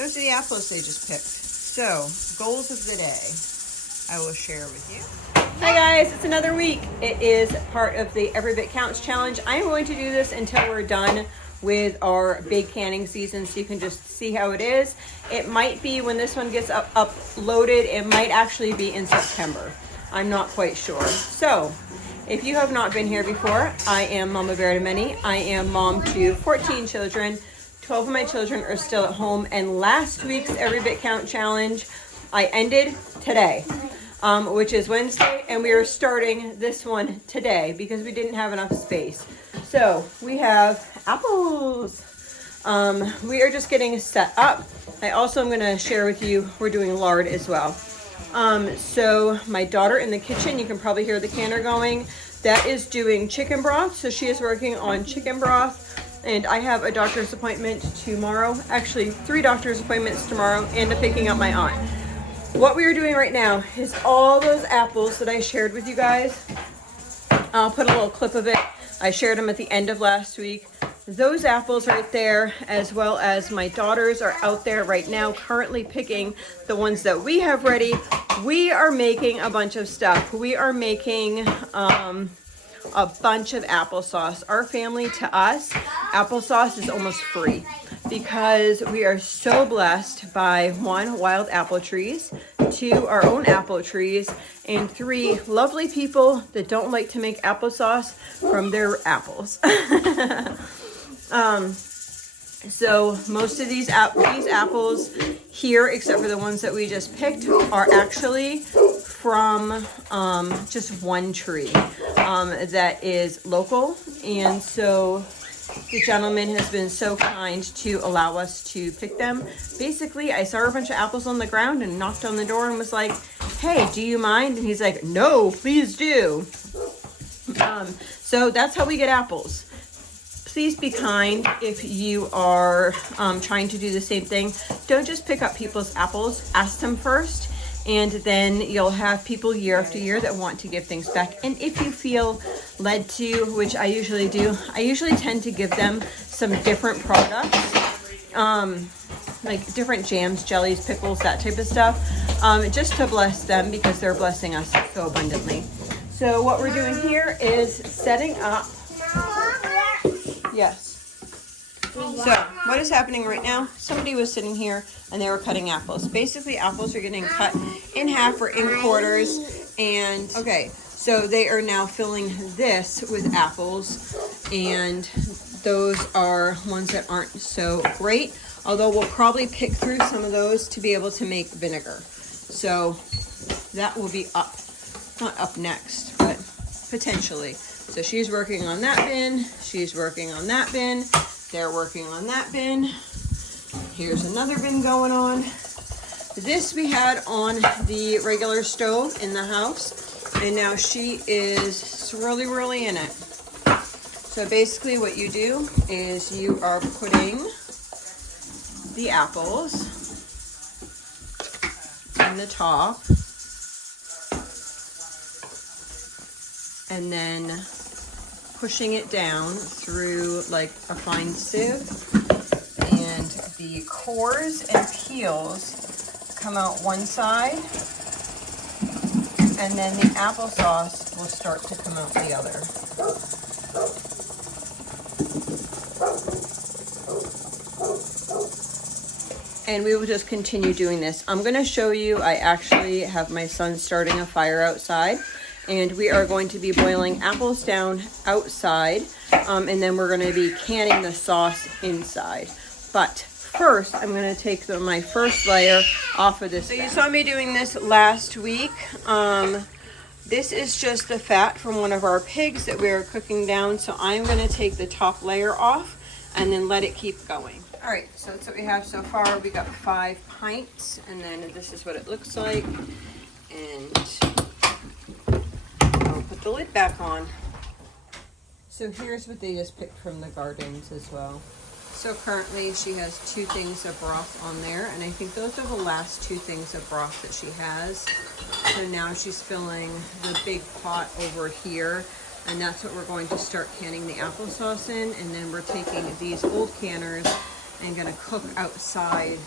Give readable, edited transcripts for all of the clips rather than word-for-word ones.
Those are the apples they just picked. So, goals of the day I will share with you. Hi guys, it's another week. It is part of the Every Bit Counts challenge. I'm going to do this until we're done with our big canning season, so you can just see how it is. It might be when this one gets uploaded, it might actually be in September. I'm not quite sure. So, if you have not been here before, I am Mama Bear to Many. I am mom to 14 children. 12 of my children are still at home, and last week's Every Bit Count challenge I ended today, which is Wednesday, and we are starting this one today because we didn't have enough space. So we have apples. We are just getting set up. I also am going to share with you, we're doing lard as well. So my daughter in the kitchen, you can probably hear the canner going, that is doing chicken broth. So she is working on chicken broth. And I have a doctor's appointment tomorrow, actually 3 doctor's appointments tomorrow, and picking up my aunt. What we are doing right now is all those apples that I shared with you guys. I'll put a little clip of it. I shared them at the end of last week. Those apples right there, as well as my daughters are out there right now currently picking the ones that we have ready. We are making a bunch of stuff. We are making a bunch of applesauce. Our family, to us, applesauce is almost free because we are so blessed by 1, wild apple trees, 2, our own apple trees, and 3, lovely people that don't like to make applesauce from their apples. So most of these apples here, except for the ones that we just picked, are actually from just one tree that is local. And so the gentleman has been so kind to allow us to pick them. Basically, I saw a bunch of apples on the ground and knocked on the door and was like, hey, do you mind? And he's like, no, please do. So that's how we get apples. Please be kind if you are trying to do the same thing. Don't just pick up people's apples. Ask them first, and then you'll have people year after year that want to give things back. And if you feel led to, which I usually do, I usually tend to give them some different products, like different jams, jellies, pickles, that type of stuff, just to bless them because they're blessing us so abundantly. So what we're doing here is setting up. Yes. So what is happening right now? Somebody was sitting here and they were cutting apples. Basically, apples are getting cut in half or in quarters. And okay, so they are now filling this with apples. And those are ones that aren't so great. Although we'll probably pick through some of those to be able to make vinegar. So that will be up. Not up next, but potentially. So she's working on that bin, she's working on that bin, they're working on that bin. Here's another bin going on. This we had on the regular stove in the house, and now she is swirly in it. So basically what you do is you are putting the apples in the top, and then pushing it down through like a fine sieve, and the cores and peels come out one side, and then the applesauce will start to come out the other. And we will just continue doing this. I'm going to show you, I actually have my son starting a fire outside. And we are going to be boiling apples down outside, and then we're going to be canning the sauce inside. But first, I'm going to take my first layer off of this. So you saw me doing this last week. This is just the fat from one of our pigs that we are cooking down. So I'm going to take the top layer off and then let it keep going. All right, so that's what we have so far. We got 5 pints, and then this is what it looks like. And put the lid back on. So here's what they just picked from the gardens as well. So currently she has 2 things of broth on there, and I think those are the last 2 things of broth that she has. So now she's filling the big pot over here, and that's what we're going to start canning the applesauce in. And then we're taking these old canners and gonna cook outside,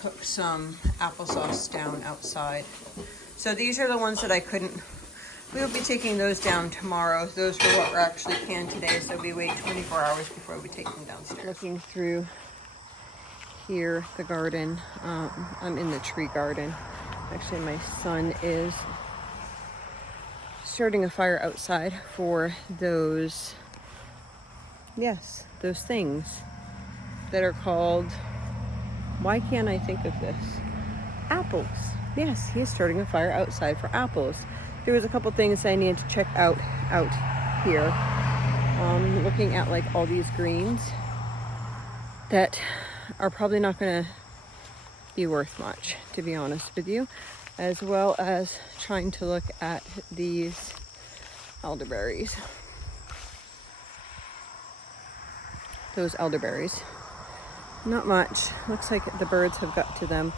cook some applesauce down outside. So these are the ones that I couldn't, we will be taking those down tomorrow. Those were what were actually canned today, so we wait 24 hours before we take them downstairs. Looking through here, the garden, I'm in the tree garden. Actually, my son is starting a fire outside for those, yes, those things that are called, why can't I think of this? Apples. Yes, he's starting a fire outside for apples. There was a couple things I needed to check out here. Looking at like all these greens that are probably not gonna be worth much, to be honest with you, as well as trying to look at these elderberries. Those elderberries. Not much. Looks like the birds have got to them.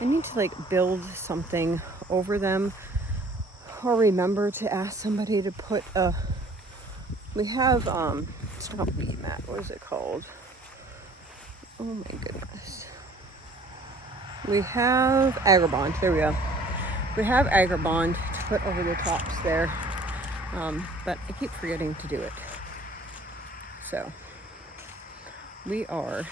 I need to like build something over them, or remember to ask somebody to put a, we have, it's not weed mat, what is it called? Oh my goodness. We have Agribond, there we go. We have Agribond to put over the tops there, but I keep forgetting to do it. So, we are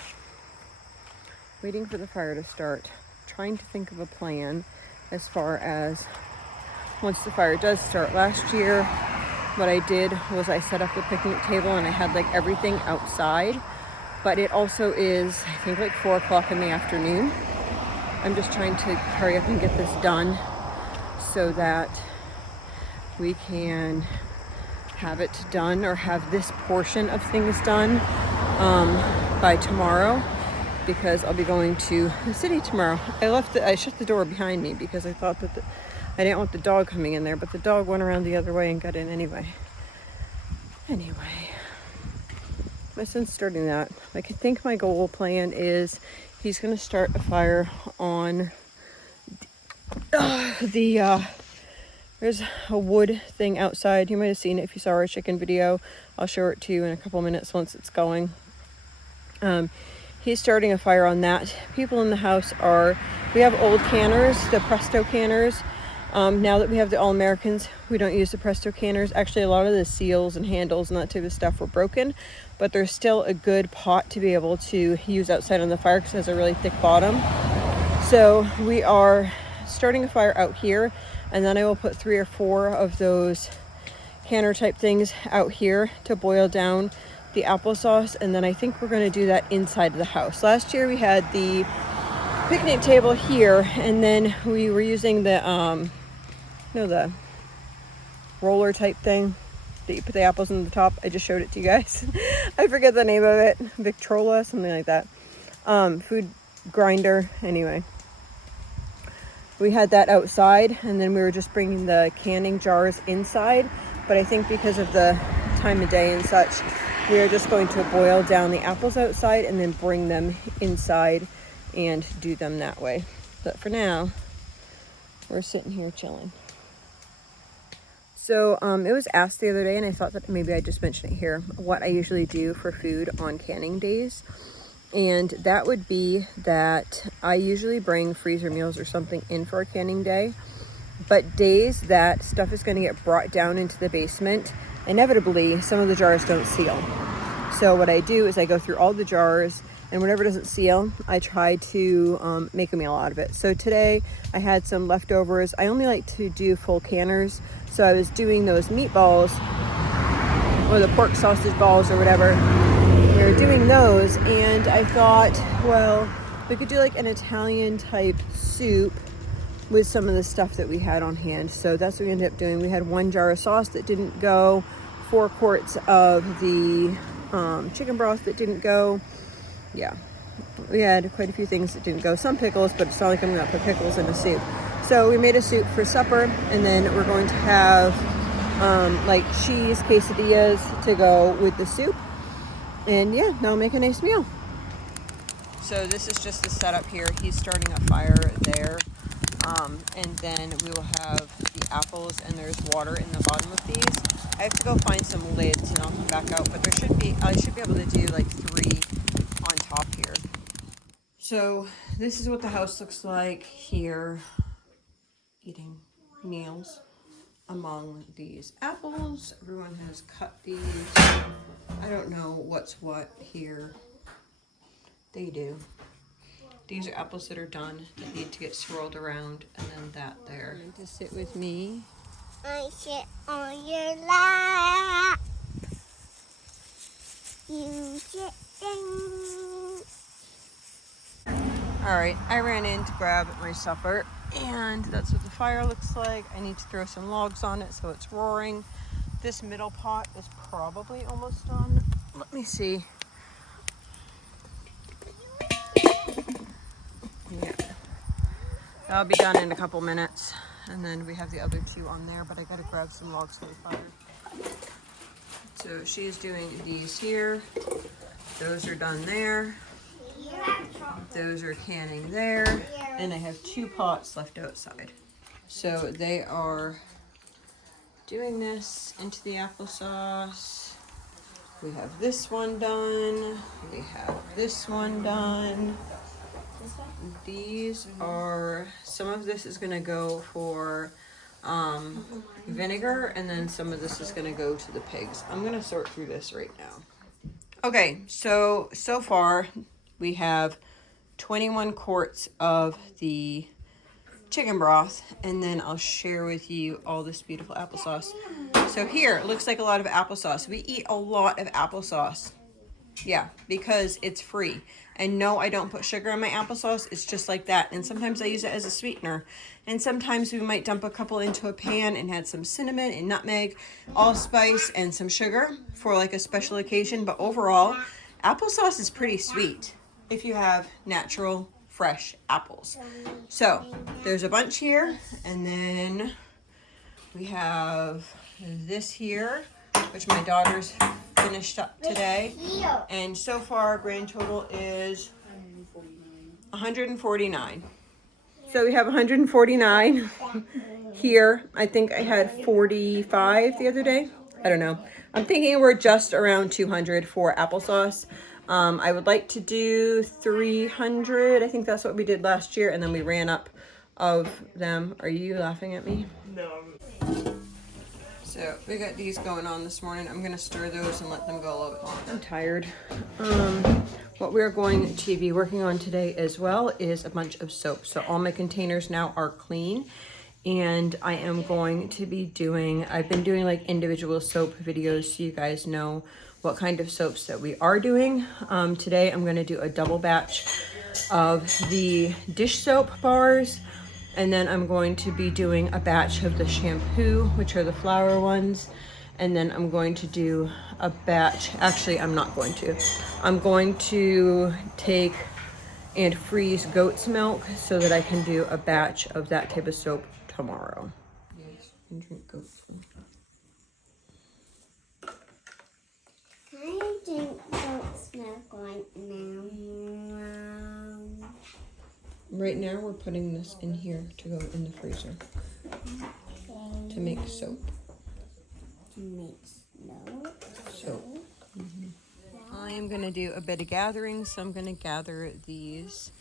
waiting for the fire to start, trying to think of a plan as far as once the fire does start. Last year, what I did was I set up a picnic table and I had like everything outside, but it also is, I think, like 4 o'clock in the afternoon. I'm just trying to hurry up and get this done so that we can have it done, or have this portion of things done by tomorrow, because I'll be going to the city tomorrow. I shut the door behind me because I thought that I didn't want the dog coming in there, but the dog went around the other way and got in anyway. Anyway, my son's starting that. I think my goal plan is he's going to start a fire on there's a wood thing outside. You might have seen it if you saw our chicken video. I'll show it to you in a couple minutes once it's going. He's starting a fire on that. People in the house we have old canners, the Presto canners. Now that we have the All-Americans, we don't use the Presto canners. Actually, a lot of the seals and handles and that type of stuff were broken, but there's still a good pot to be able to use outside on the fire because it has a really thick bottom. So we are starting a fire out here, and then I will put 3 or 4 of those canner type things out here to boil down the applesauce, and then I think we're going to do that inside of the house. Last year we had the picnic table here, and then we were using the the roller type thing that you put the apples in the top. I just showed it to you guys. I forget the name of it. Victrola, something like that. Food grinder. Anyway, we had that outside, and then we were just bringing the canning jars inside. But I think because of the time of day and such, we are just going to boil down the apples outside and then bring them inside and do them that way. But for now, we're sitting here chilling. So it was asked the other day, and I thought that maybe I'd just mention it here, what I usually do for food on canning days. And that would be that I usually bring freezer meals or something in for a canning day. But days that stuff is going to get brought down into the basement, inevitably some of the jars don't seal. So what I do is I go through all the jars, and whatever doesn't seal, I try to make a meal out of it. So today I had some leftovers. I only like to do full canners, so I was doing those meatballs, or the pork sausage balls or whatever. We were doing those, and I thought, well, we could do like an Italian type soup with some of the stuff that we had on hand. So that's what we ended up doing. We had 1 jar of sauce that didn't go, 4 quarts of the chicken broth that didn't go. Yeah, we had quite a few things that didn't go. Some pickles, but it's not like I'm gonna put pickles in a soup. So we made a soup for supper, and then we're going to have like cheese quesadillas to go with the soup. And yeah, that'll make a nice meal. So this is just the setup here. He's starting a fire there. And then we will have the apples, and there's water in the bottom of these. I have to go find some lids and I'll come back out, but I should be able to do like 3 on top here. So this is what the house looks like here, eating meals among these apples. Everyone has cut these. I don't know what's what here. They do. These are apples that are done that need to get swirled around, and then that there. To sit with me. I sit on your lap. You sit down. All right, I ran in to grab my supper, and that's what the fire looks like. I need to throw some logs on it so it's roaring. This middle pot is probably almost done. Let me see. Yeah, that'll be done in a couple minutes. And then we have the other two on there, but I gotta grab some logs for the fire. So she's doing these here. Those are done there. Those are canning there. And I have 2 pots left outside. So they are doing this into the applesauce. We have this one done. We have this one done. These are, some of this is gonna go for vinegar, and then some of this is gonna go to the pigs. I'm gonna sort through this right now. Okay, so far we have 21 quarts of the chicken broth, and then I'll share with you all this beautiful applesauce. So here, it looks like a lot of applesauce. We eat a lot of applesauce. Yeah, because it's free. And no, I don't put sugar in my applesauce. It's just like that. And sometimes I use it as a sweetener. And sometimes we might dump a couple into a pan and add some cinnamon and nutmeg, allspice, and some sugar for like a special occasion. But overall, applesauce is pretty sweet if you have natural, fresh apples. So there's a bunch here. And then we have this here, which my daughter's finished up today, and so far grand total is 149. So we have 149 here. I think I had 45 the other day. I don't know. I'm thinking we're just around 200 for applesauce. I would like to do 300. I think that's what we did last year, and then we ran up of them. Are you laughing at me? No. So we got these going on this morning. I'm gonna stir those and let them go a little bit longer. I'm tired. What we're going to be working on today as well is a bunch of soap. So all my containers now are clean, and I am going to be doing, I've been doing like individual soap videos so you guys know what kind of soaps that we are doing. Today I'm gonna do a double batch of the dish soap bars. And then I'm going to be doing a batch of the shampoo, which are the flower ones. And then I'm going to do a batch, actually I'm not going to. I'm going to take and freeze goat's milk so that I can do a batch of that type of soap tomorrow. Yes, and drink goat's milk. I drink goat's milk right now. Right now we're putting this in here to go in the freezer to make soap. Soap. I am going to do a bit of gathering, so I'm going to gather these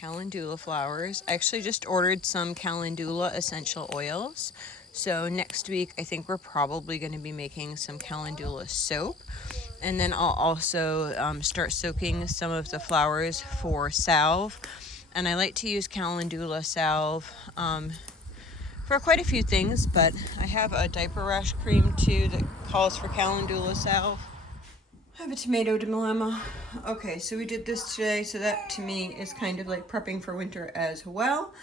calendula flowers. I actually just ordered some calendula essential oils. So next week I think we're probably going to be making some calendula soap. And then I'll also start soaking some of the flowers for salve. And I like to use calendula salve for quite a few things, but I have a diaper rash cream too that calls for calendula salve. I have a tomato dilemma. Okay, so we did this today, so that to me is kind of like prepping for winter as well.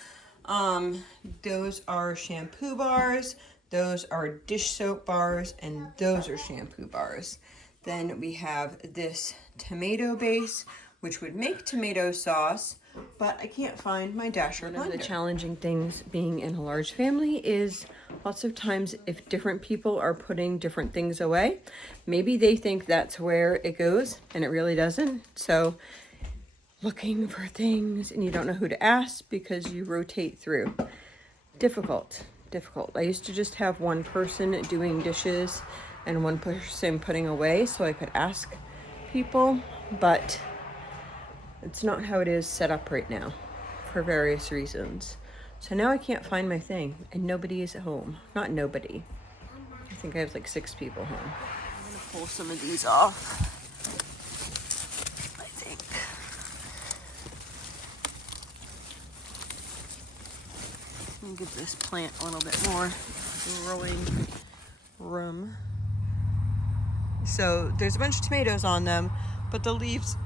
Those are shampoo bars, those are dish soap bars, and those are shampoo bars. Then we have this tomato base, which would make tomato sauce, but I can't find my dasher blender. One of the challenging things being in a large family is lots of times if different people are putting different things away, maybe they think that's where it goes and it really doesn't. So looking for things and you don't know who to ask because you rotate through. Difficult. I used to just have one person doing dishes and one person putting away so I could ask people, but It's not how it is set up right now for various reasons. So now I can't find my thing and nobody is at home. Not nobody. I think I have like 6 people home. I'm gonna pull some of these off, I think. And give this plant a little bit more growing room. So there's a bunch of tomatoes on them, but the leaves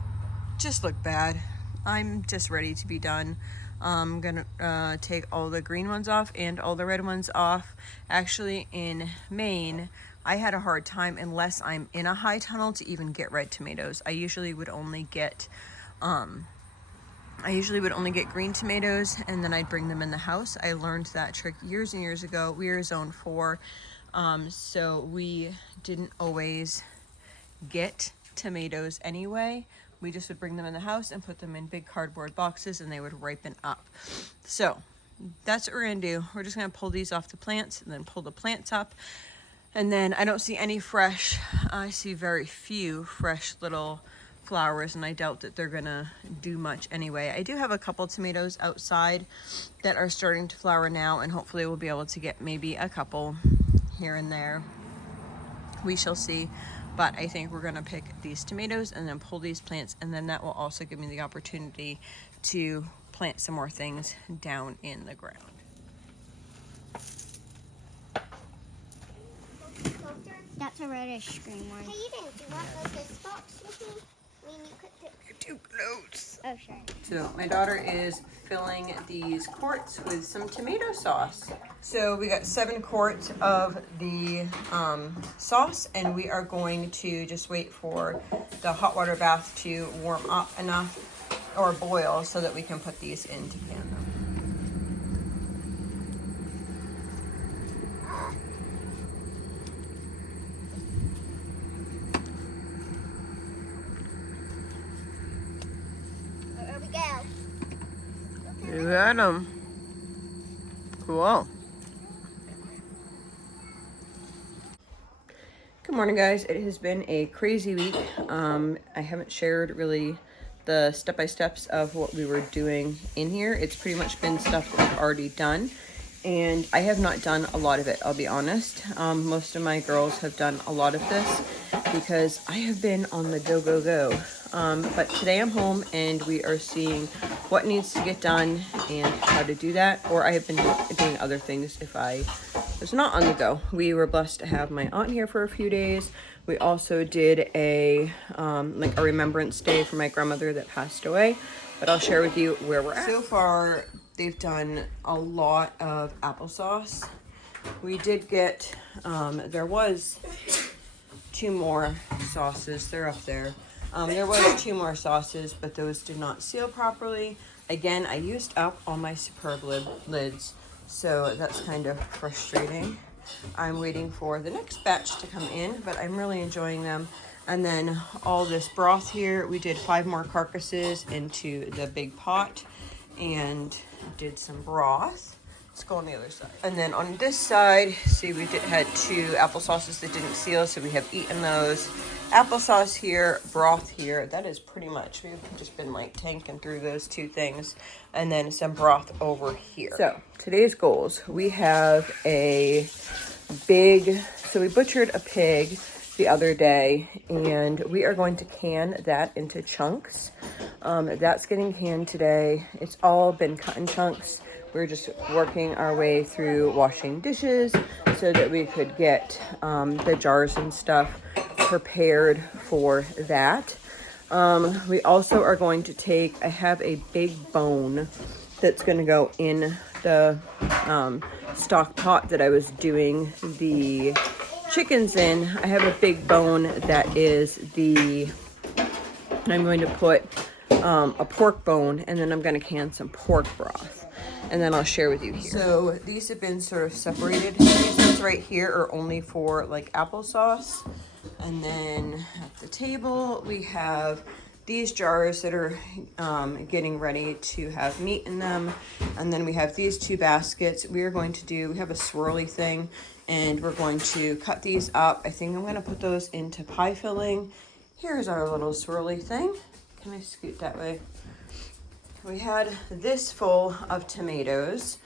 just look bad. I'm just ready to be done. I'm gonna take all the green ones off and all the red ones off. Actually, in Maine, I had a hard time unless I'm in a high tunnel to even get red tomatoes. I usually would only get green tomatoes and then I'd bring them in the house. I learned that trick years and years ago. We are zone 4, so we didn't always get tomatoes anyway. We just would bring them in the house and put them in big cardboard boxes and they would ripen up. So that's what we're gonna do. We're just gonna pull these off the plants and then pull the plants up. And then I don't see any fresh, I see very few fresh little flowers, and I doubt that they're gonna do much anyway. I do have a couple tomatoes outside that are starting to flower now, and hopefully we'll be able to get maybe a couple here and there. We shall see. But I think we're gonna pick these tomatoes and then pull these plants, and then that will also give me the opportunity to plant some more things down in the ground. That's a reddish green one. Hey, you didn't do that with this box with me? I mean, you could You're too close. Oh, sure. So my daughter is filling these quarts with some tomato sauce. So we got 7 quarts of the sauce, and we are going to just wait for the hot water bath to warm up enough or boil so that we can put these into pan. There we go. You got them. Cool. Good morning, guys. It has been a crazy week. I haven't shared really the step-by-steps of what we were doing in here. It's pretty much been stuff that I've already done, and I have not done a lot of it, I'll be honest. Most of my girls have done a lot of this because I have been on the go. But today I'm home and we are seeing what needs to get done and how to do that, or I have been doing other things if I was not on the go. We were blessed to have my aunt here for a few days. We also did a like a remembrance day for my grandmother that passed away, but I'll share with you where we're at. So far, they've done a lot of applesauce. We did get, there was 2 more sauces. They're up there. There was 2 more sauces, but those did not seal properly. Again, I used up all my Superb lids, so that's kind of frustrating. I'm waiting for the next batch to come in, but I'm really enjoying them. And then all this broth here, we did 5 more carcasses into the big pot and did some broth. Let's go on the other side. And then on this side, see, we had 2 applesauces that didn't seal, so we have eaten those. Applesauce here, broth here. That is pretty much, we've just been like tanking through those 2 things. And then some broth over here. So today's goals, we have a big, so we butchered a pig the other day, and we are going to can that into chunks. That's getting canned today. It's all been cut in chunks. We're just working our way through washing dishes so that we could get the jars and stuff prepared for that. We also are going to take, I have a big bone that's going to go in the stock pot that I was doing the chickens in. I have a big bone that is I'm going to put a pork bone, and then I'm going to can some pork broth. And then I'll share with you here. So these have been sort of separated. These ones right here are only for like applesauce. And then at the table, we have these jars that are getting ready to have meat in them. And then we have these 2 baskets. We have a swirly thing, and we're going to cut these up. I think I'm going to put those into pie filling. Here's our little swirly thing. Can I scoot that way? we had this full of tomatoes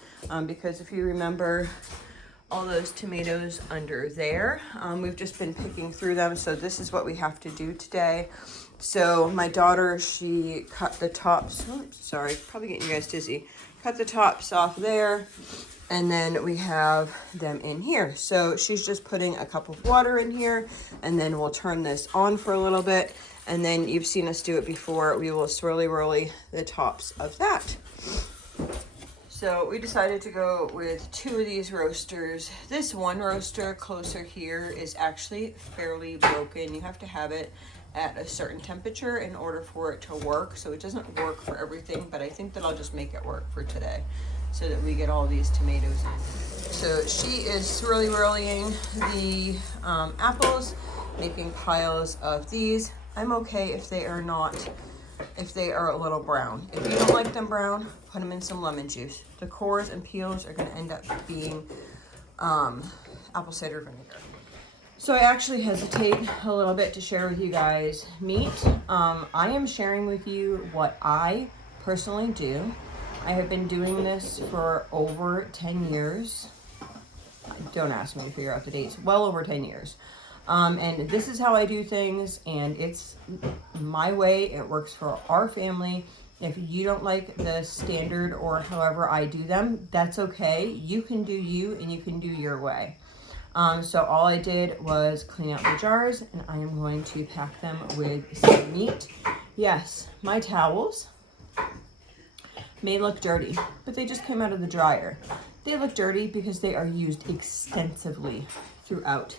because if you remember all those tomatoes under there, we've just been picking through them. So this is what we have to do today. So my daughter, she cut the tops, oops, sorry, probably getting you guys dizzy. Cut the tops off there, and then we have them in here. So she's just putting a cup of water in here, and then we'll turn this on for a little bit. And then you've seen us do it before. We will swirly whirly the tops of that. So we decided to go with 2 of these roasters. This one roaster closer here is actually fairly broken. You have to have it at a certain temperature in order for it to work. So it doesn't work for everything, but I think that I'll just make it work for today so that we get all these tomatoes in. So she is swirly whirling the apples, making piles of these. I'm okay if they are a little brown. If you don't like them brown, put them in some lemon juice. The cores and peels are going to end up being apple cider vinegar. So I actually hesitate a little bit to share with you guys meat. I am sharing with you what I personally do. I have been doing this for over 10 years. Don't ask me to figure out the dates. Well over 10 years. And this is how I do things, and it's my way. It works for our family. If you don't like the standard or however I do them, that's okay. You can do you, and you can do your way. So all I did was clean out the jars, and I am going to pack them with some meat. Yes, my towels may look dirty, but they just came out of the dryer. They look dirty because they are used extensively throughout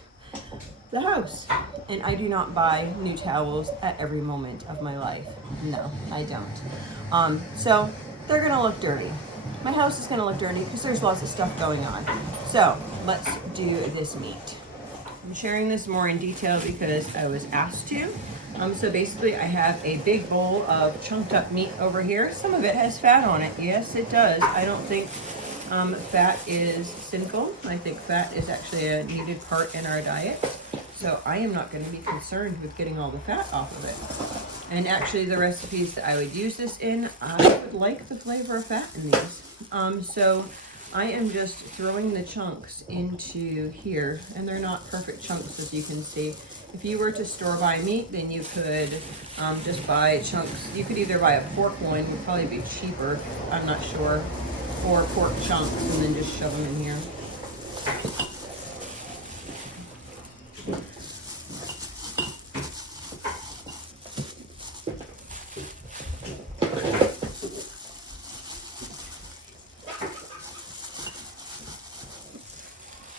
the house, and I do not buy new towels at every moment of my life. No, I don't. So they're gonna look dirty. My house is gonna look dirty because there's lots of stuff going on. So let's do this meat. I'm sharing this more in detail because I was asked to. So basically I have a big bowl of chunked up meat over here. Some of it has fat on it. Yes, it does. I don't think fat is sinful. I think fat is actually a needed part in our diet. So I am not going to be concerned with getting all the fat off of it. And actually the recipes that I would use this in, I would like the flavor of fat in these. So I am just throwing the chunks into here, and they're not perfect chunks as you can see. If you were to store-buy meat, then you could just buy chunks. You could either buy a pork one, would probably be cheaper, I'm not sure, or pork chunks, and then just shove them in here.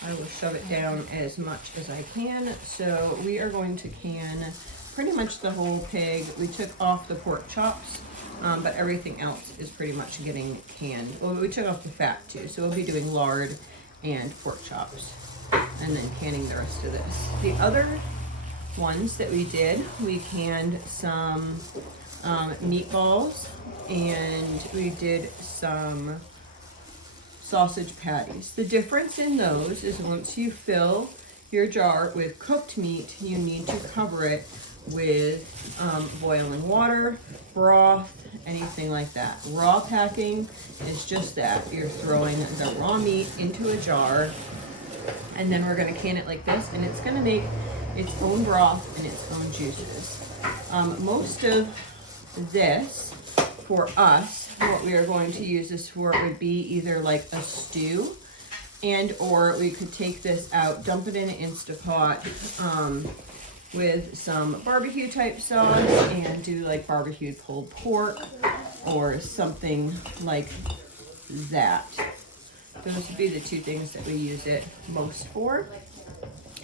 I will shove it down as much as I can. So we are going to can pretty much the whole pig. We took off the pork chops, but everything else is pretty much getting canned. Well, we took off the fat too, so we'll be doing lard and pork chops and then canning the rest of this. The other ones that we did, we canned some meatballs, and we did some sausage patties. The difference in those is once you fill your jar with cooked meat, you need to cover it with boiling water, broth, anything like that. Raw packing is just that. You're throwing the raw meat into a jar, and then we're going to can it like this, and it's going to make its own broth and its own juices. Most of this, for us, what we are going to use this for would be either like a stew, and or we could take this out, dump it in an Instapot with some barbecue type sauce and do like barbecued pulled pork or something like that. Those would be the two things that we use it most for.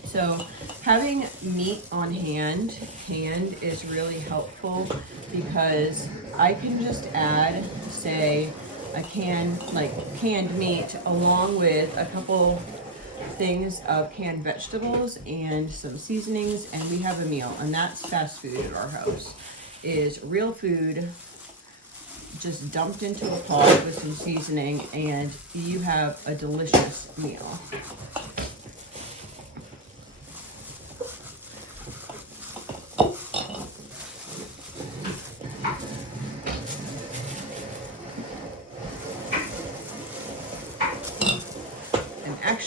So having meat on hand canned is really helpful because I can just add, say, a canned meat along with a couple things of canned vegetables and some seasonings, and we have a meal. And that's fast food at our house, is real food just dumped into a pot with some seasoning, and you have a delicious meal.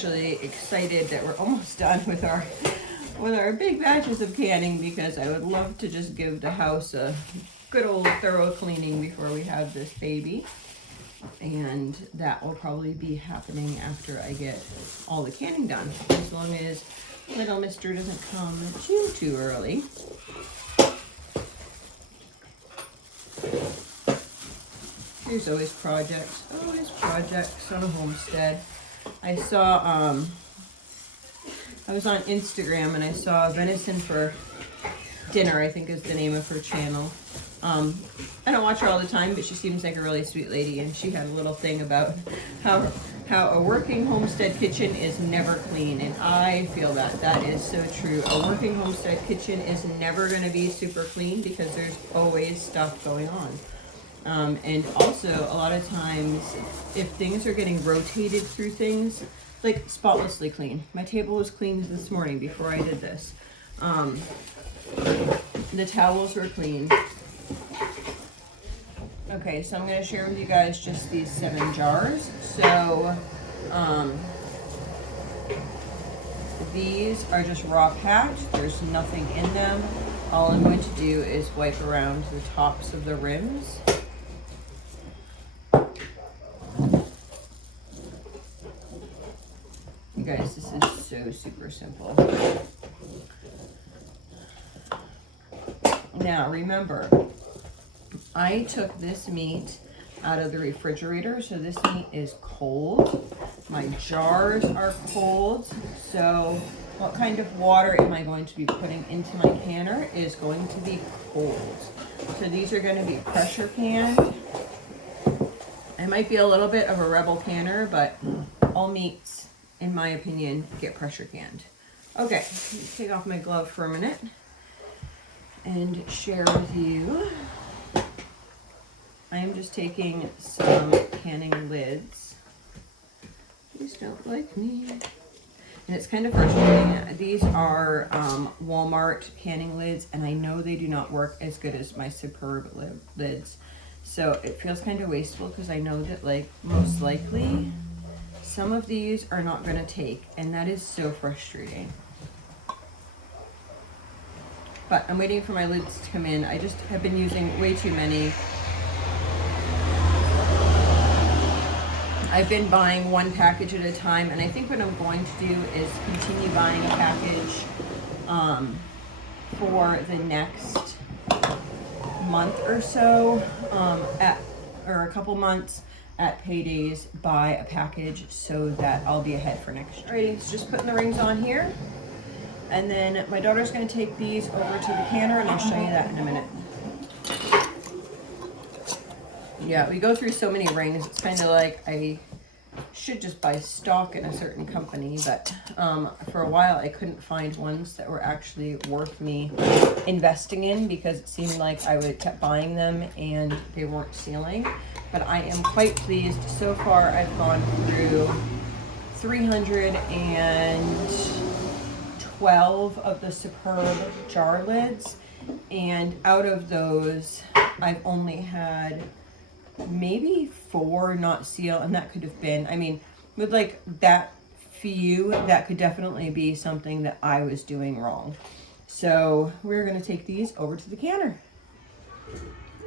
actually excited that we're almost done with our big batches of canning, because I would love to just give the house a good old thorough cleaning before we have this baby. And that will probably be happening after I get all the canning done, as long as little mister doesn't come too early. There's always projects on a homestead. I saw, I was on Instagram and I saw Venison for Dinner, I think is the name of her channel. I don't watch her all the time, but she seems like a really sweet lady, and she had a little thing about how a working homestead kitchen is never clean, and I feel that is so true. A working homestead kitchen is never going to be super clean because there's always stuff going on. And also, a lot of times, if things are getting rotated through things, like spotlessly clean. My table was cleaned this morning before I did this. The towels were clean. Okay, so I'm going to share with you guys just these 7 jars. So, these are just raw packed. There's nothing in them. All I'm going to do is wipe around the tops of the rims. You guys, this is so super simple. Now, remember, I took this meat out of the refrigerator, so this meat is cold. My jars are cold, so what kind of water am I going to be putting into my canner is going to be cold. So these are going to be pressure canned. It might be a little bit of a rebel canner, but all meats, in my opinion, get pressure canned. Okay, let me take off my glove for a minute and share with you. I am just taking some canning lids. Please don't like me. And it's kind of frustrating. These are Walmart canning lids, and I know they do not work as good as my Superb lids. So it feels kind of wasteful, because I know that, like, most likely some of these are not going to take, and that is so frustrating. But I'm waiting for my lids to come in. I just have been using way too many. I've been buying one package at a time, and I think what I'm going to do is continue buying a package for the next month or so, or a couple months at paydays, buy a package so that I'll be ahead for next year. Alrighty, so just putting the rings on here. And then my daughter's going to take these over to the canner, and I'll show you that in a minute. Yeah, we go through so many rings. It's kind of like I should just buy stock in a certain company, but for a while I couldn't find ones that were actually worth me investing in, because it seemed like I would kept buying them and they weren't sealing. But I am quite pleased. So far I've gone through 312 of the Superb jar lids, and out of those I've only had maybe 4 not seal, and that could have been, I mean, with like that few, that could definitely be something that I was doing wrong. So we're going to take these over to the canner.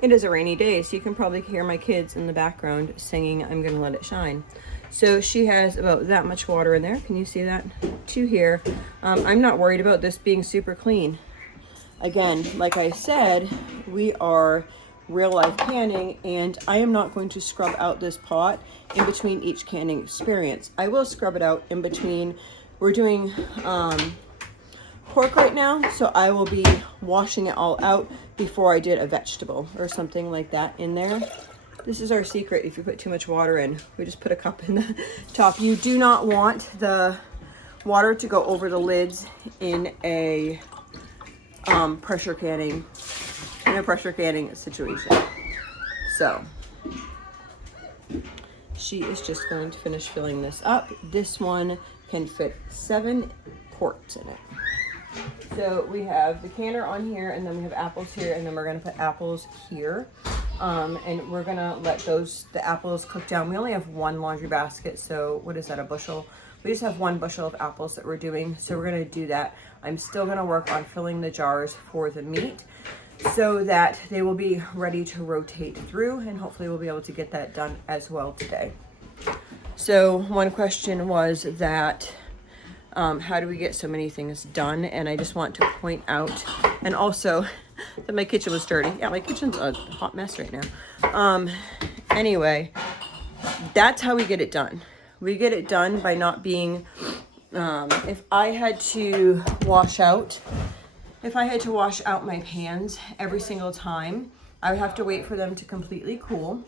It is a rainy day, so you can probably hear my kids in the background singing "I'm Gonna Let It Shine." So she has about that much water in there. Can you see that? 2 here. I'm not worried about this being super clean. Again, like I said, we are real life canning, and I am not going to scrub out this pot in between each canning experience. I will scrub it out in between. We're doing pork right now, so I will be washing it all out before I did a vegetable or something like that in there. This is our secret. If you put too much water in, we just put a cup in the top. You do not want the water to go over the lids in a pressure canning situation. So she is just going to finish filling this up. This one can fit 7 quarts in it. So we have the canner on here, and then we have apples here, and then we're going to put apples here. And we're going to let the apples cook down. We only have 1 laundry basket, so what is that, a bushel? We just have 1 bushel of apples that we're doing, so we're gonna do that. I'm still gonna work on filling the jars for the meat so that they will be ready to rotate through, and hopefully we'll be able to get that done as well today. So one question was that how do we get so many things done? And I just want to point out, and also that my kitchen was dirty. Yeah, my kitchen's a hot mess right now. Anyway, that's how we get it done. We get it done by not being, if I had to wash out my pans every single time, I would have to wait for them to completely cool,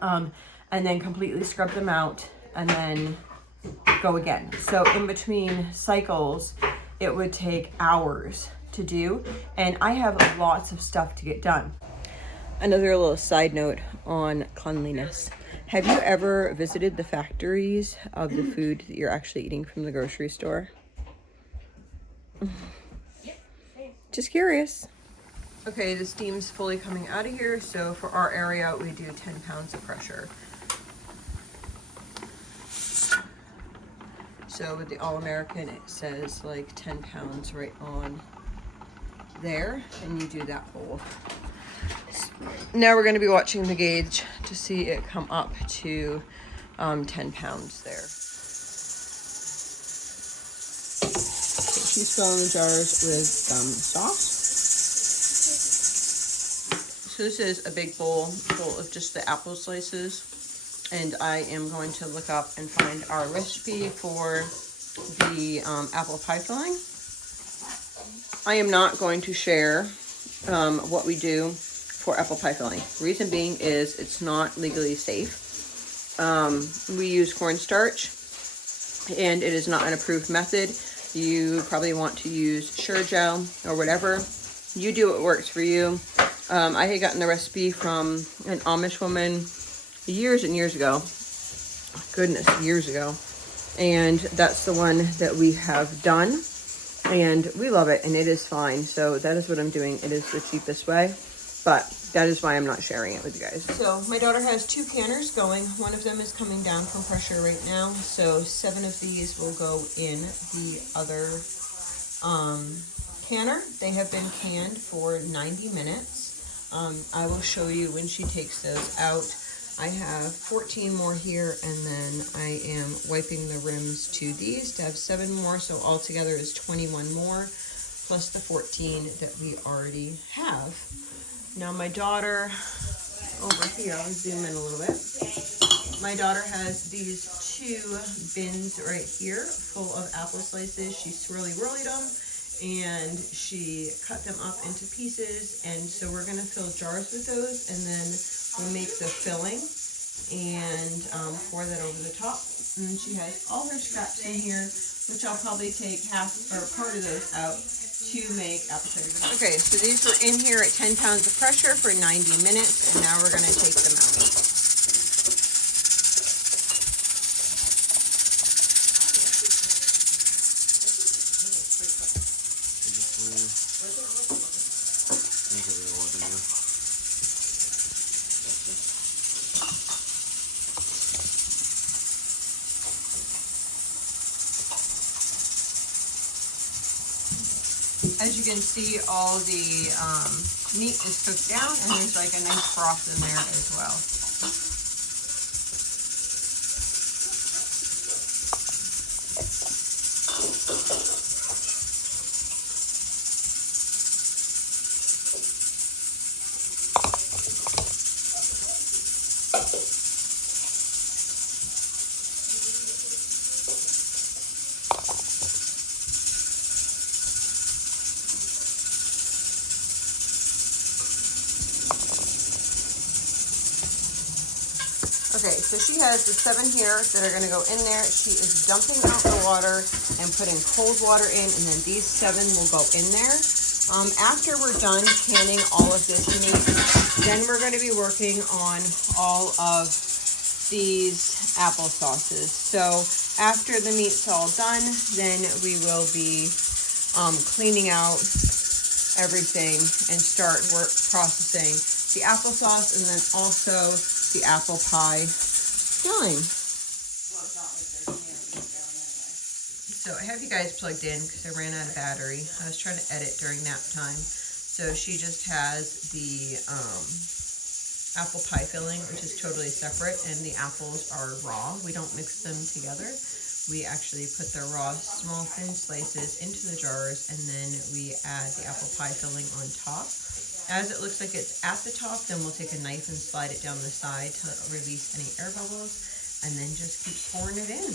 and then completely scrub them out and then go again. So in between cycles, it would take hours to do, and I have lots of stuff to get done. Another little side note on cleanliness. Have you ever visited the factories of the food that you're actually eating from the grocery store? Just curious. Okay, the steam's fully coming out of here, so for our area, we do 10 pounds of pressure. So with the All-American, it says like 10 pounds right on there, and you do that whole. Now we're going to be watching the gauge to see it come up to 10 pounds there. Okay, she's filling the jars with some sauce. So this is a big bowl full of just the apple slices, and I am going to look up and find our recipe for the apple pie filling. I am not going to share what we do for apple pie filling. Reason being is it's not legally safe. We use cornstarch, and it is not an approved method. You probably want to use Sure Gel or whatever. You do what works for you. I had gotten the recipe from an Amish woman years and years ago. Goodness, years ago. And that's the one that we have done. And we love it, and it is fine. So that is what I'm doing. It is the cheapest way, but that is why I'm not sharing it with you guys. So my daughter has 2 canners going. One of them is coming down from pressure right now. So 7 of these will go in the other canner. They have been canned for 90 minutes. I will show you when she takes those out. I have 14 more here, and then I am wiping the rims to these to have 7 more, so altogether is 21 more, plus the 14 that we already have. Now my daughter, over here, I'll zoom in a little bit. My daughter has these 2 bins right here full of apple slices. She swirly whirlied them, and she cut them up into pieces, and so we're gonna fill jars with those, and then we'll make the filling and pour that over the top. And then she has all her scraps in here, which I'll probably take half or part of those out to make apple cider vinegar. Okay, so these were in here at 10 pounds of pressure for 90 minutes, and now we're gonna take them out. As you can see, all the meat is cooked down, and there's like a nice broth in there as well. Okay, so she has the 7 here that are going to go in there. She is dumping out the water and putting cold water in, and then these 7 will go in there. After we're done canning all of this meat, then we're going to be working on all of these apple sauces. So after the meat's all done, then we will be cleaning out everything and start processing the applesauce, and then also the apple pie filling. So I have you guys plugged in because I ran out of battery. I was trying to edit during nap time. So she just has the apple pie filling, which is totally separate, and the apples are raw. We don't mix them together. We actually put the raw, small, thin slices into the jars, and then we add the apple pie filling on top. As it looks like it's at the top, then we'll take a knife and slide it down the side to release any air bubbles, and then just keep pouring it in.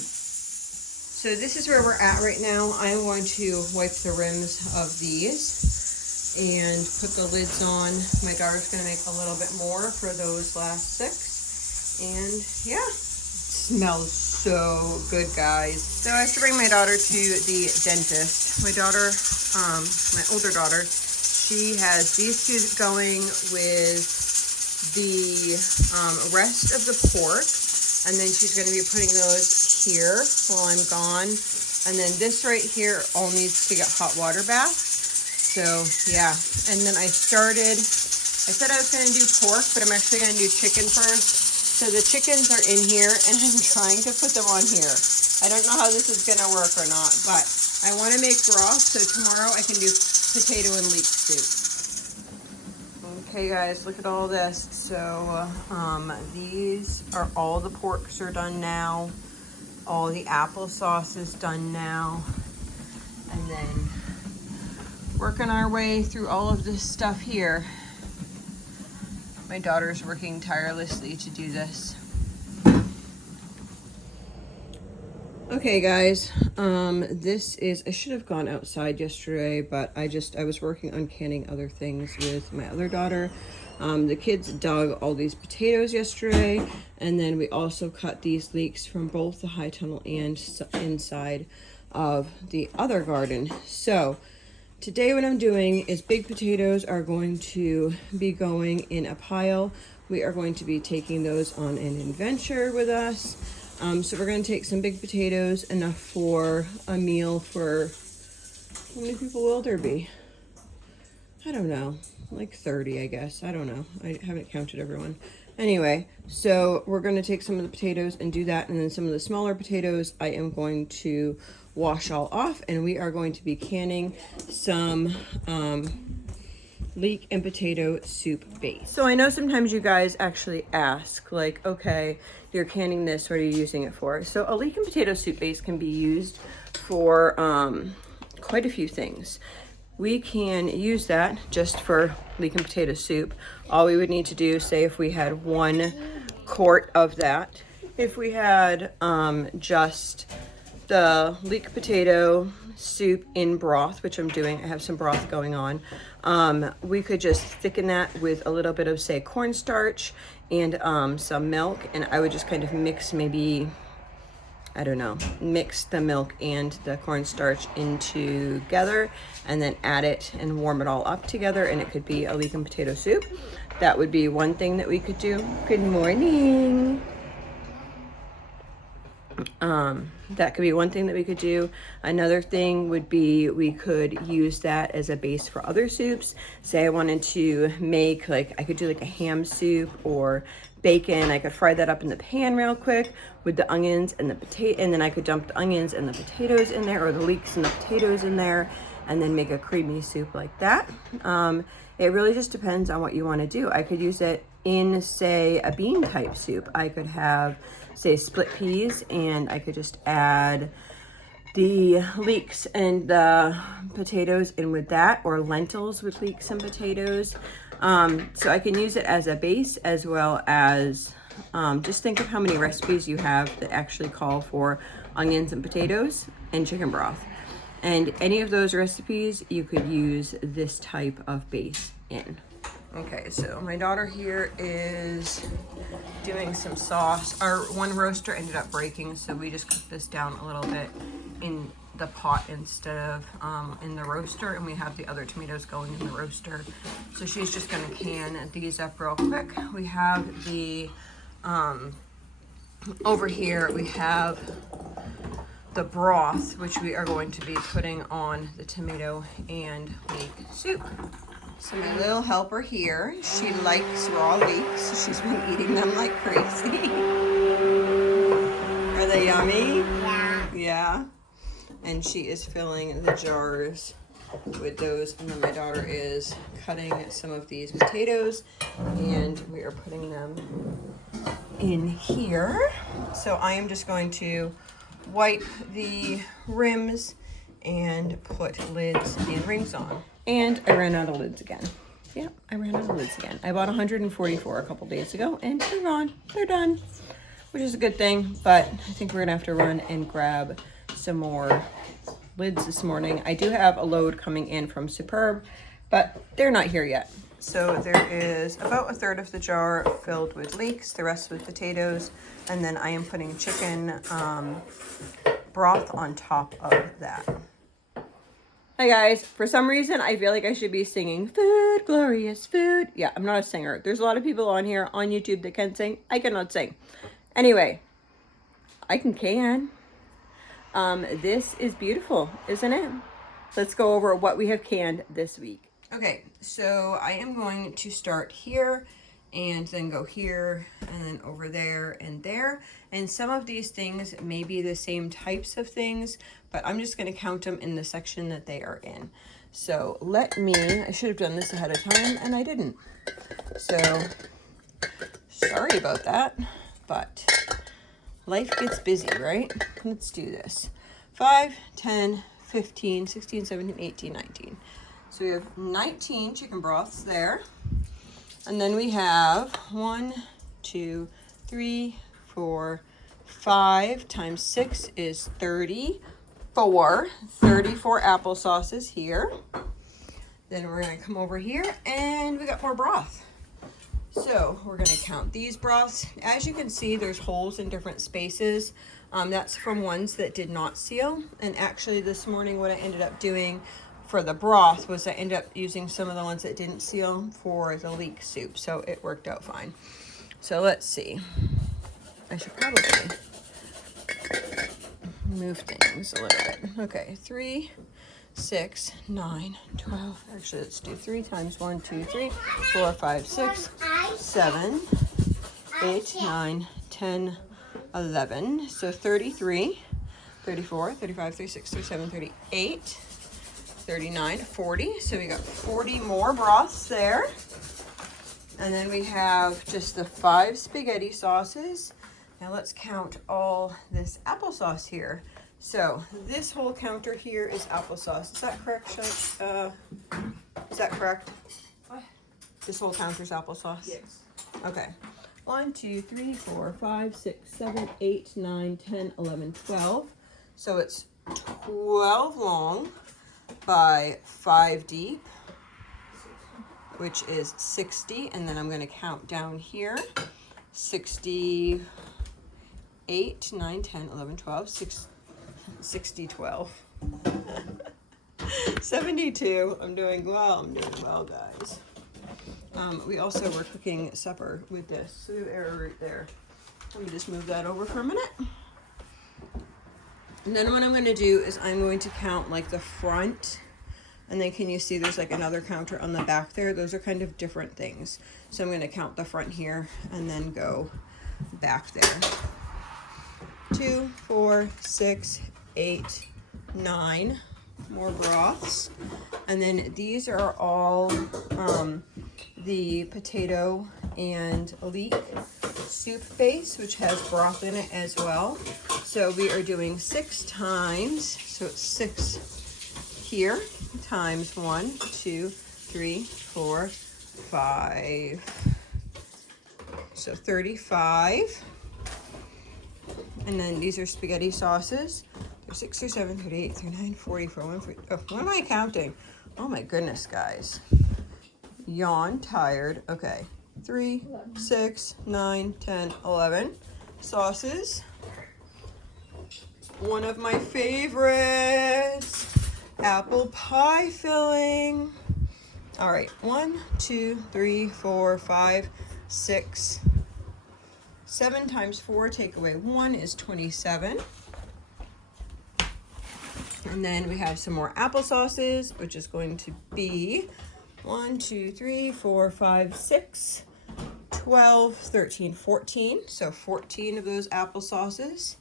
So this is where we're at right now. I'm going to wipe the rims of these and put the lids on. My daughter's gonna make a little bit more for those last 6. And yeah, smells so good, guys. So I have to bring my daughter to the dentist. My daughter, my older daughter, she has these two going with the rest of the pork, and then she's going to be putting those here while I'm gone. And then this right here all needs to get hot water bath. So yeah, and then I said I was going to do pork, but I'm actually going to do chicken first. So the chickens are in here, and I'm trying to put them on here. I don't know how this is going to work or not, but I want to make broth, so tomorrow I can do potato and leek soup. Okay, guys, look at all this. So these are all the porks are done now. All the applesauce is done now. And then working our way through all of this stuff here. My daughter's working tirelessly to do this. Okay, guys, this is, I should have gone outside yesterday, but I was working on canning other things with my other daughter. The kids dug all these potatoes yesterday, and then we also cut these leeks from both the high tunnel and inside of the other garden. So today what I'm doing is big potatoes are going to be going in a pile. We are going to be taking those on an adventure with us. So we're going to take some big potatoes, enough for a meal for, how many people will there be? I don't know, like 30, I guess. I don't know. I haven't counted everyone. Anyway, so we're going to take some of the potatoes and do that. And then some of the smaller potatoes I am going to wash all off. And we are going to be canning some leek and potato soup base. So I know sometimes you guys actually ask, like, okay, you're canning this, what are you using it for? So a leek and potato soup base can be used for quite a few things. We can use that just for leek and potato soup. All we would need to do, say if we had 1 quart of that, if we had just the leek potato soup in broth, which I'm doing, I have some broth going on, we could just thicken that with a little bit of, say, cornstarch and some milk, and I would just kind of mix, maybe, I don't know, mix the milk and the cornstarch in together and then add it and warm it all up together, and it could be a leek and potato soup. That would be one thing that we could do. Good morning. That could be one thing that we could do. Another thing would be we could use that as a base for other soups. Say I wanted to make, like, I could do like a ham soup or bacon. I could fry that up in the pan real quick with the onions and the potato, and then I could dump the onions and the potatoes in there, or the leeks and the potatoes in there, and then make a creamy soup like that. It really just depends on what you want to do. I could use it in, say, a bean type soup. I could have, say, split peas, and I could just add the leeks and the potatoes in with that, or lentils with leeks and potatoes. So I can use it as a base, as well as just think of how many recipes you have that actually call for onions and potatoes and chicken broth. And any of those recipes, you could use this type of base in. Okay, so my daughter here is doing some sauce. Our one roaster ended up breaking, so we just cooked this down a little bit in the pot instead of in the roaster, and we have the other tomatoes going in the roaster. So she's just gonna can these up real quick. We have the, over here we have the broth, which we are going to be putting on the tomato and leek soup. So my little helper here, she likes raw leeks, so she's been eating them like crazy. Are they yummy? Yeah. Yeah. and she is filling the jars with those. And then my daughter is cutting some of these potatoes, and we are putting them in here. So I am just going to wipe the rims and put lids and rings on. And I ran out of lids again. Yeah, I ran out of lids again. I bought 144 a couple days ago, and they're gone. They're done, which is a good thing, but I think we're gonna have to run and grab some more lids this morning. I do have a load coming in from Superb, but they're not here yet. So there is about a third of the jar filled with leeks, the rest with potatoes, and then I am putting chicken broth on top of that. Hi guys, for some reason I feel like I should be singing food, glorious food. Yeah, I'm not a singer. There's a lot of people on here on YouTube that can sing. I cannot sing. Anyway, I can. This is beautiful, isn't it? Let's go over what we have canned this week. Okay, so I am going to start here and then go here and then over there and there. And some of these things may be the same types of things, but I'm just gonna count them in the section that they are in. So I should have done this ahead of time and I didn't. So sorry about that, but life gets busy, right? Let's do this. 5, 10, 15, 16, 17, 18, 19. So we have 19 chicken broths there. And then we have 1, 2, 3, 4, 5 times 6 is 34. 34 applesauces here. Then we're gonna come over here and we got more broth. So we're gonna count these broths. As you can see, there's holes in different spaces. That's from ones that did not seal. And actually this morning what I ended up doing for the broth was I ended up using some of the ones that didn't seal for the leek soup. So it worked out fine. So let's see. I should probably move things a little bit. Okay, 3, 6, 9, 12. Actually, let's do 3 times 1, 2, 3, 4, 5, 6, 7, 8, 9, 10, 11. So 33, 34, 35, 36, 37, 38, 39, 40. So we got 40 more broths there. And then we have just the 5 spaghetti sauces. Now let's count all this applesauce here. So this whole counter here is applesauce. Is that correct, is that correct? What? This whole counter's applesauce? Yes. Okay. 1, 2, 3, 4, 5, 6, 7, 8, 9, 10, 11, 12. So it's 12 long by 5 deep, which is 60. And then I'm going to count down here. 68, 9, 10, 11, 12, 60, 12. 72. I'm doing well, guys. We also were cooking supper with this. So right there. Let me just move that over for a minute. And then what I'm going to do is I'm going to count like the front. And then can you see there's like another counter on the back there? Those are kind of different things. So I'm going to count the front here and then go back there. 2, 4, 6, 8, 9 more broths. And then these are all the potato and leek soup base, which has broth in it as well. So we are doing 6 times, so it's 6 here, times 1, 2, 3, 4, 5. So 35. And then these are spaghetti sauces. There's 6 or 7, 38, 39, 40, 41, 40. Oh, what am I counting? Oh my goodness, guys. Yawn, tired. Okay. 3, 6, 9, 10, 11 sauces. One of my favorites, apple pie filling. All right, 1, 2, 3, 4, 5, 6, 7 times 4, take away 1 is 27. And then we have some more applesauces, which is going to be 1, 2, 3, 4, 5, 6, 12, 13, 14. So 14 of those applesauces.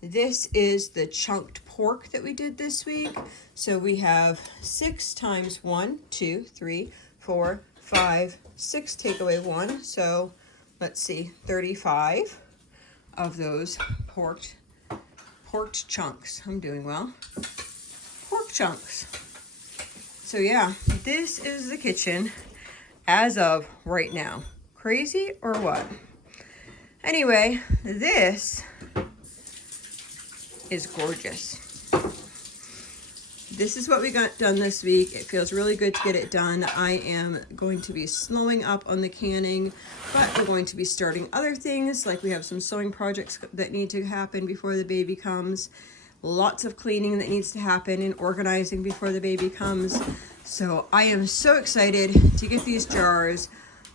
This is the chunked pork that we did this week. So we have 6 times 1, 2, 3, 4, 5, 6, take away 1. So let's see, 35 of those pork chunks. I'm doing well. Pork chunks. So yeah, this is the kitchen as of right now. Crazy or what? Anyway, this is gorgeous. This is what we got done this week. It feels really good to get it done. I am going to be slowing up on the canning, but we're going to be starting other things, like we have some sewing projects that need to happen before the baby comes. Lots of cleaning that needs to happen and organizing before the baby comes. So I am so excited to get these jars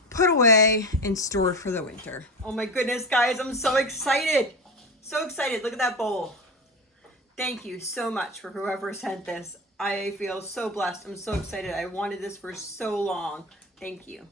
put away and stored for the winter. Oh my goodness, guys, I'm so excited. So excited. Look at that bowl. Thank you so much for whoever sent this. I feel so blessed. I'm so excited. I wanted this for so long. Thank you.